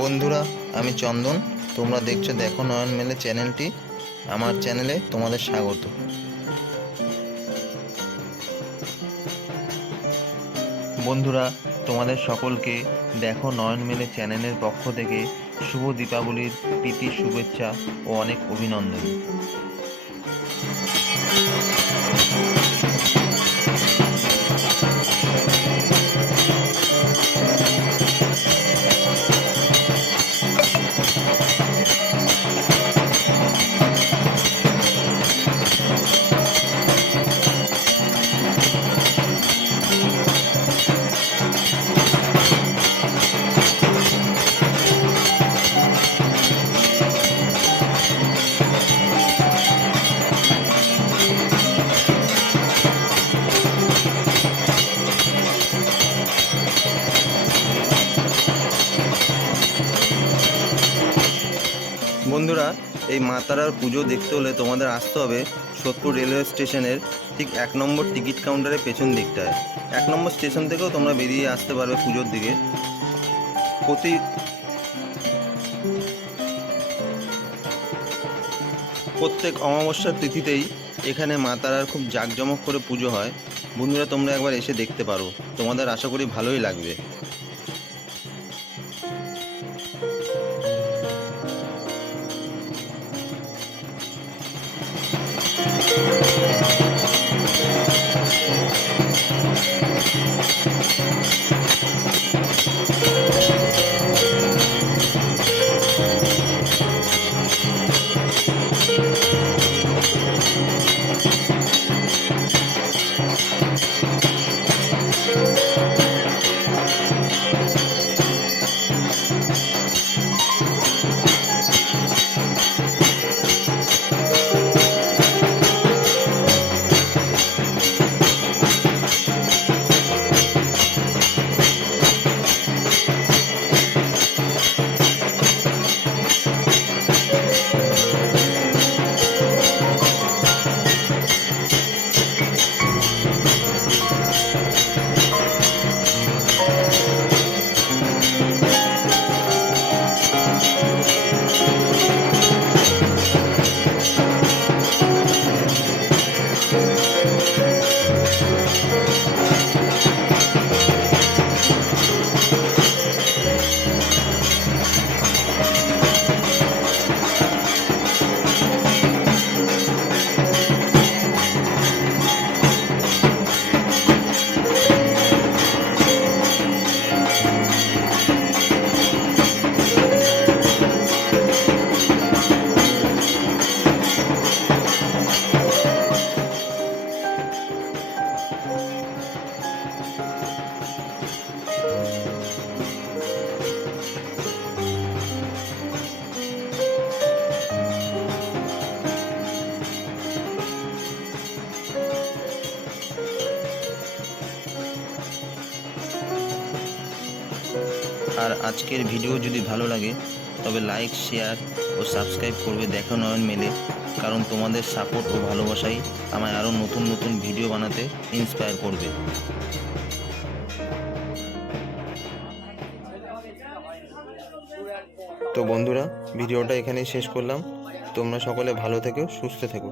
বন্ধুরা, আমি চন্দন। তোমরা দেখছো দেখো নয়ন মেলে চ্যানেলটি। আমার চ্যানেলে তোমাদের স্বাগত। বন্ধুরা, তোমাদের সকলকে দেখো নয়ন মেলে চ্যানেলের পক্ষ থেকে শুভ দীপাবলির প্রীতি শুভেচ্ছা ও অনেক অভিনন্দন। বন্ধুরা, এই মা তারার পুজো দেখতে হলে তোমাদের আসতে হবে সোদপুর রেলওয়ে স্টেশনের ঠিক 1 নম্বর টিকিট কাউন্টারের পেছন দিকটায়। 1 নম্বর স্টেশন থেকেও তোমরা বেরিয়ে আসতে পারবে পুজোর দিকে। প্রত্যেক অমাবস্যার তিথিতেই এখানে মা তারার খুব জাঁকজমক করে পুজো হয়। বন্ধুরা, তোমরা একবার এসে দেখতে পারো, তোমাদের আশা করি ভালোই লাগবে। আর আজকের ভিডিও যদি ভালো লাগে তবে লাইক, শেয়ার ও সাবস্ক্রাইব করবে দেখো নয়ন মেলে, কারণ তোমাদের সাপোর্ট ও ভালোবাসাই আমায় আরও নতুন নতুন ভিডিও বানাতে ইন্সপায়ার করবে। তো বন্ধুরা, ভিডিওটা এখানেই শেষ করলাম। তোমরা সকলে ভালো থেকো, সুস্থ থেকো।